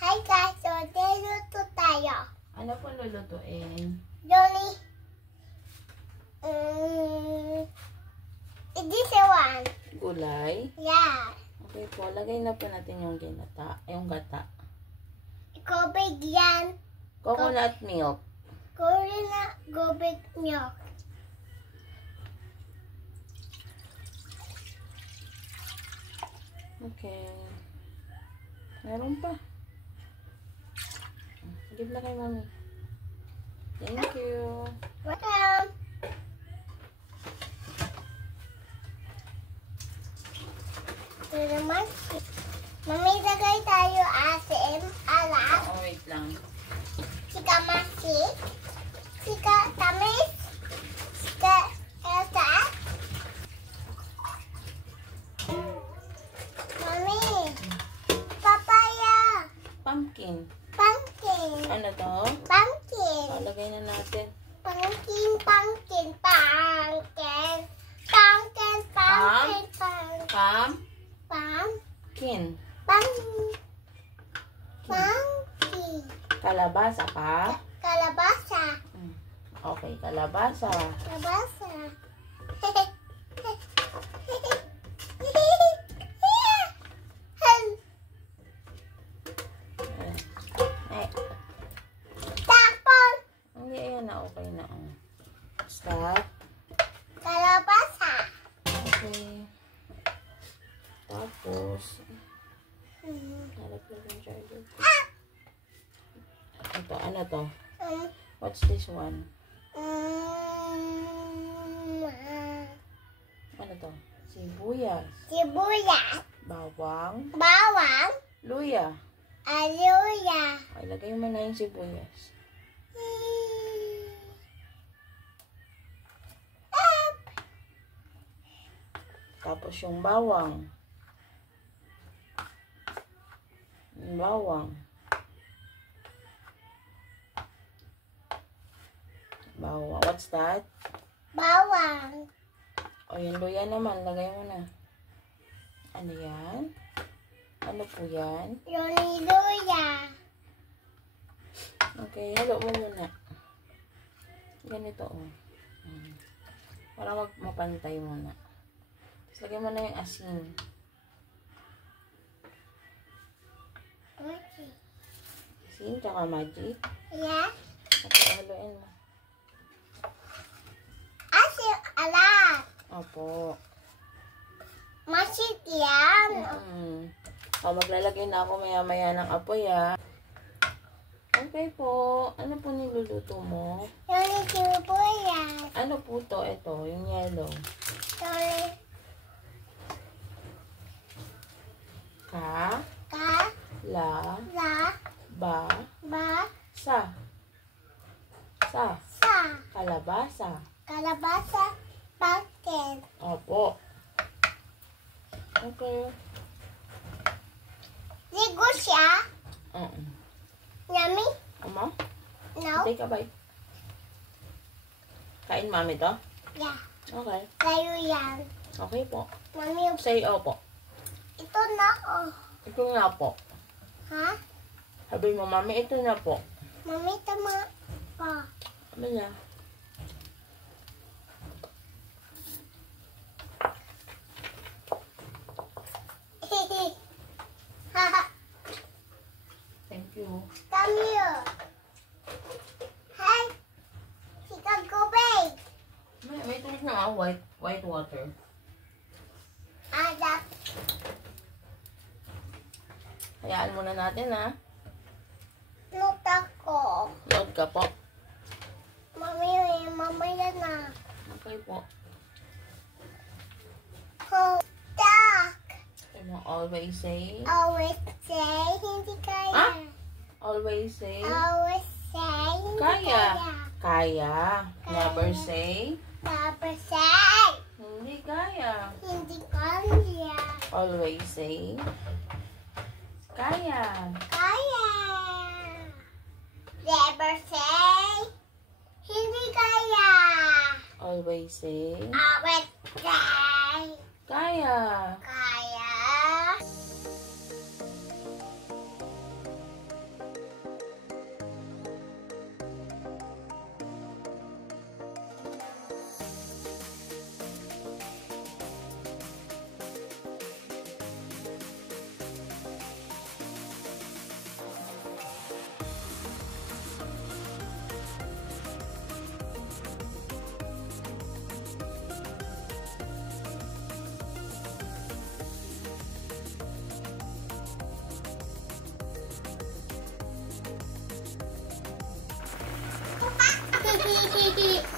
Hi guys, so luluto tayo. Ano po lulutuin? Johnny, this one. Gulay? Yeah. Okay po, lagay na po natin yung gata. Gobig yan. Coconut milk. Gobig milk. Okay. Meron pa. Give na kay mami. Thank you. Welcome. Ito naman. Mami, lagay tayo asim, alat, Oh, wait lang. sika masik, sika tamis, sika elsa. Mami, papaya, Pumpkin. pumpkin, Ano to? pumpkin, Oh, lagay na natin. pumpkin, pumpkin, pumpkin, pumpkin, pumpkin, pumpkin, Pumpkin. pumpkin, Kalabasa pa? kalabasa, Okay, kalabasa. kalabasa. Eh, Tapon, hindi, ayan na. Okay na. Oh. Stop. kalabasa. Okay. Tapos, nalaglag yung charger. Ito, ano to? What's this one? Ano to? Sibuyas. Sibuyas, Bawang. bawang, Luya. aluya. Okay, lagay mo na yung sibuyas. Tapos yung bawang. Yung bawang. Bawang. What's that? Bawang, O, yung luya naman. Lagay mo na. Ano yan? Ano po yan? luya. Okay, halo mo muna. Ganito, oh. Para mapantay muna. Tapos lagay mo na yung asin. Okay. Asin, tsaka magic. Yeah. Okay, haluin mo. Asin, alat. Opo. Masit yan. O, maglalagay na ako maya-maya ng apoy, ah. Okay po. Ano po niluluto mo? Yung sibuyas. Ano po to? Ito, yung yellow. Yung Ka, ka, la, la, ba, ba, sa. Sa. sa. Kalabasa. Kalabasa, pumpkin. Opo. Okay. Ligo siya. Yummy? Ama? No? Take a bite. Kain mami to? Yeah. Okay. Tayo yan. Okay po. Mami, Say opo. ito na oh. Ito na po. Ha? Sabi mo, mami, ito na po. Mami, tama pa. Sabi niya. Thank you. Come here. Hi. Sika gubay. May tubig na white water. Adap. Hayaan muna natin, ha? Luta ko. Load ka po. Mami, mamaya na. Okay po. Hutak. Ano, always say? Always say, hindi kaya. Ha? Always say? Always say, hindi Kaya. kaya. Kaya. Never say? Never say, Hindi kaya. hindi kaya. Always say? Kaya. Kaya. Never say, hindi kaya. Always say? Always say, Kaya. kaya. Hehehe.